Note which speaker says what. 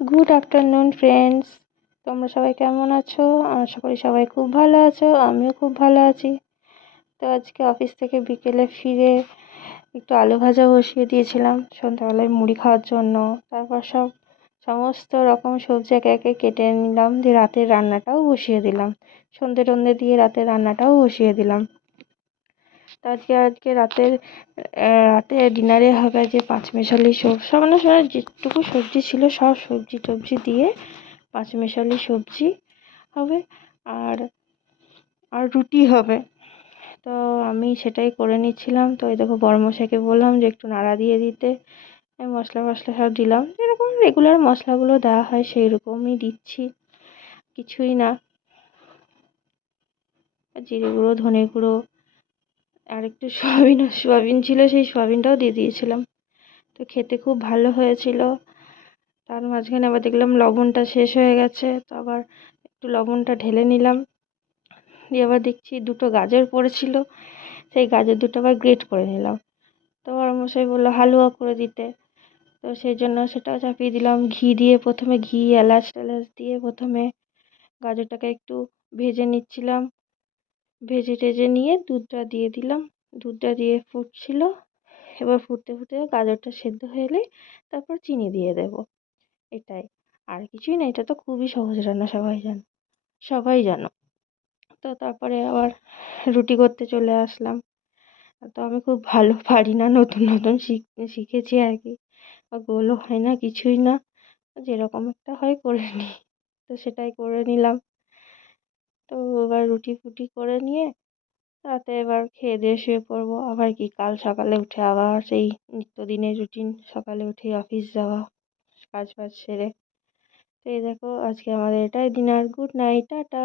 Speaker 1: Good afternoon friends তোমরা সবাই কেমন আছো? আশা করি সবাই খুব ভালো আছো, আমিও খুব ভালো আছি। তো আজকে অফিস থেকে বিকেলে ফিরে একটু আলু ভাজা বসিয়ে দিয়েছিলাম সন্ধ্যাবেলায় মুড়ি খাওয়ার জন্য। তারপর সব সমস্ত রকম সবজি একে একে কেটে নিলাম, দিয়ে রাতের রান্নাটাও বসিয়ে দিলাম। সন্ধে টন্ধে দিয়ে রাতের রান্নাটাও বসিয়ে দিলাম। তো আজকে আজকে রাতের রাতে ডিনারে হবে যে পাঁচমেশালি সবজি মানে যেটুকু সবজি ছিল সব সবজি টবজি দিয়ে পাঁচমেশালি সবজি হবে আর আর রুটি হবে। তো আমি সেটাই করে নিচ্ছিলাম। তো এই দেখো বড়মশাইকে বললাম যে একটু নাড়া দিয়ে দিতে। মশলা মশলা সব দিলাম। যেরকম রেগুলার মশলাগুলো দেওয়া হয় সেই রকমই দিচ্ছি। কিছুই না। জিরে গুঁড়ো, ধনে গুঁড়ো আর একটু সয়াবিন সয়াবিন ছিল, সেই সয়াবিনটাও দিয়ে দিয়েছিলাম। তো খেতে খুব ভালো হয়েছিল। তার মাঝখানে আবার দেখলাম লবণটা শেষ হয়ে গেছে, তো আবার একটু লবণটা ঢেলে নিলাম। দিয়ে আবার দেখছি দুটো গাজর পড়েছিল, সেই গাজর দুটো আবার গ্রেট করে নিলাম। তো মশাই বলল, হালুয়া করে দিতে। তো সেই জন্য সেটাও চাপিয়ে দিলাম। ঘি দিয়ে প্রথমে ঘি, এলাচ টেলাচ দিয়ে প্রথমে গাজরটাকে একটু ভেজে নিচ্ছিলাম। ভেজে টেজে নিয়ে দুধটা দিয়ে দিলাম। দুধটা দিয়ে ফুটছিল। এবার ফুটতে ফুটতে গাজরটা সেদ্ধ হয়ে এলেই তারপর চিনি দিয়ে দেবো। এটাই। আর কিছুই না, এটা তো খুবই সহজ রান্না, সবাই জানো। সবাই জানো। তো তারপরে আবার রুটি করতে চলে আসলাম। তো আমি খুব ভালো পারি না, নতুন নতুন শিখেছি আর কি। গোলও হয় না, কিছুই না। যেরকম একটা হয় করে নিই। তো সেটাই করে নিলাম। তো এবার রুটি ফুটি করে নিয়ে রাতে এবার খেয়ে দিয়ে শুয়ে পড়ব। আবার কি, কাল সকালে উঠে আবার সেই নিত্যদিনের রুটিন সকালে উঠে অফিস যাওয়া, কাজ বাজ সেরে। তো এই দেখো, আজকে আমাদের এটাই ডিনার গুড নাইট টাটা।